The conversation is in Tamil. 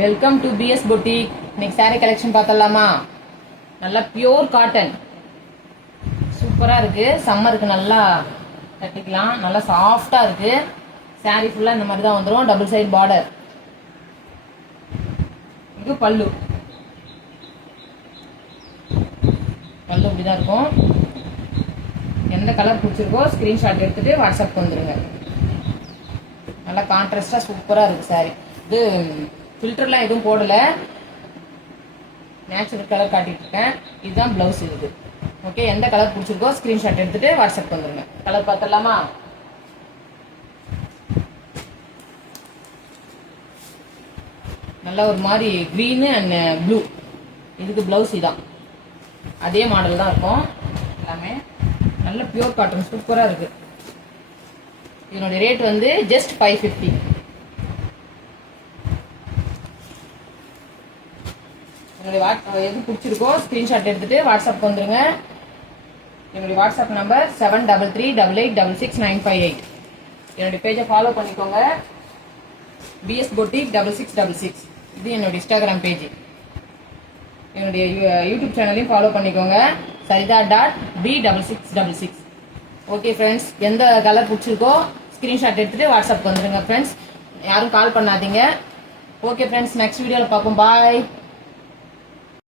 Welcome to PS boutique. இன்னைக்கு saree கலெக்ஷன் பார்த்தலாமா? நல்லா பியோர் காட்டன், சூப்பரா இருக்கு. சம்மருக்கு நல்லா கட்டிக்கலாம். நல்லா சாஃப்டா இருக்கு. saree ஃபுல்லா இந்த மாதிரி தான் வந்துடும். Double side border. இது பல்லு இப்படிதான் இருக்கும். எந்த கலர் பிடிச்சிருக்கோ ஸ்கிரீன்ஷாட் எடுத்துட்டு வாட்ஸ்அப் வந்துருங்க. நல்லா கான்ட்ராஸ்டா சூப்பரா இருக்கு saree. இது ஃபில்டர்லாம் எதுவும் போடல, நேச்சுரல் கலர் காட்டிட்டு இருக்கேன். இதுதான் பிளவுஸ். இது ஓகே. எந்த கலர் பிடிச்சிருக்கோ ஸ்கிரீன்ஷாட் எடுத்துட்டு வாட்ஸ்அப் வந்துருங்க. கலர் பார்த்துடலாமா? நல்லா ஒரு மாதிரி கிரீனு அண்ட் ப்ளூ. இதுக்கு பிளவுஸ் இதான், அதே மாடல் தான் இருக்கும் எல்லாமே. நல்ல பியூர் காட்டன் சூப்பரா இருக்கு. இதனுடைய ரேட் வந்து ஜஸ்ட் 550. என்னுடைய எது பிடிச்சிருக்கோ ஸ்கிரீன்ஷாட் எடுத்துட்டு வாட்ஸ்அப் வந்துருங்க. என்னுடைய வாட்ஸ்அப் நம்பர் 7338866958. என்னுடைய பேஜை ஃபாலோ பண்ணிக்கோங்க. PS boutique 6666. இது என்னுடைய இன்ஸ்டாகிராம் பேஜ். என்னுடைய யூடியூப் சேனலையும் ஃபாலோ பண்ணிக்கோங்க. Sarita.B6666. ஓகே ஃப்ரெண்ட்ஸ், எந்த கலர் பிடிச்சிருக்கோ ஸ்கிரீன்ஷாட் எடுத்துட்டு வாட்ஸ்அப் வந்துருங்க ஃப்ரெண்ட்ஸ். யாரும் கால் பண்ணாதீங்க. ஓகே ஃப்ரெண்ட்ஸ், நெக்ஸ்ட் வீடியோவில் பார்ப்போம். பாய்.